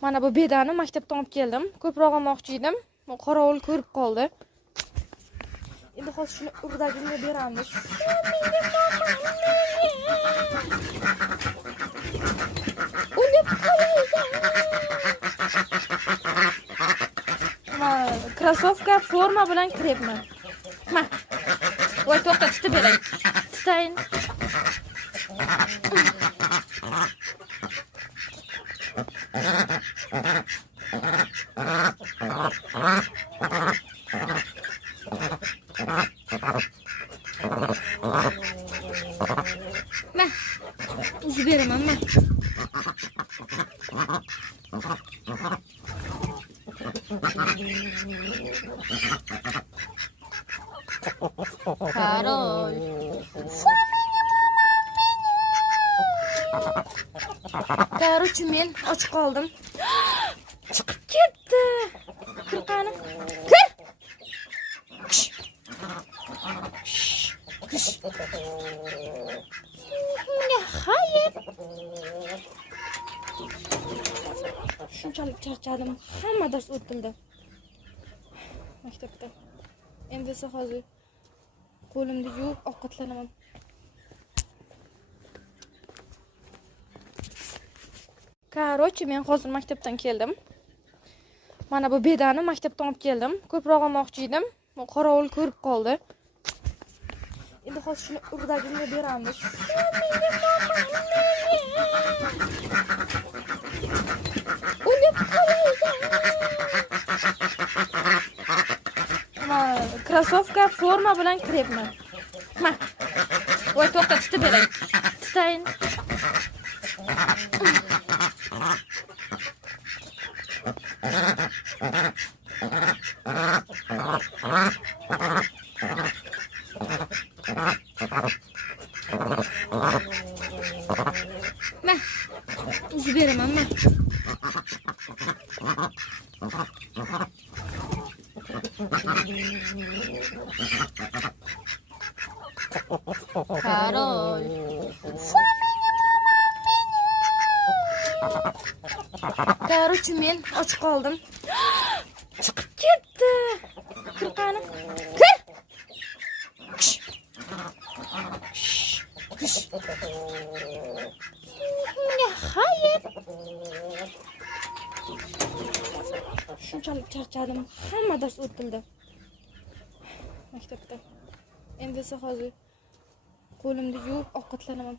Mana bu bedani maktabdan olib keldim. Ko'proq olmoqchi edim. Qorovul ko'rib qoldi. Endi hozir shuni urdagiga beramiz. O'lib qoldi. Krossovka forma bilan kiryapman. Ma. Voy to'xta, tutib beray. Tutayin. Ma. Uzib beraman, ma. Karol. Короче, men och qoldim. Chiqib ketdi. Kir qani. Kir. Hayır. Shunchalik charchadim. Hamma dars o'tildi. Maktabda. Endi esa hozir qo'limni yuvib ovqatlanaman. Короче, men hozir maktabdan keldim. Mana bu bedani maktabdan olib keldim. Ko'proq olmoqchi edim. Qorovul ko'rib qoldi. Endi hozir shuni urdagiga beramiz. O'lib qoldi. Krossovka forma bilan kiryapman. Ma. Voy to'xta, tutib beray. Tutayin. Ma. Uzib beraman, ma. Karol. Короче, men och qoldim. Chiqib ketdi. Kir qani. Kir. Hayır. Shunchalik charchadim. Hamma dars o'tildi. Maktabda. Endi esa hozir qo'limni yuvib ovqatlanaman.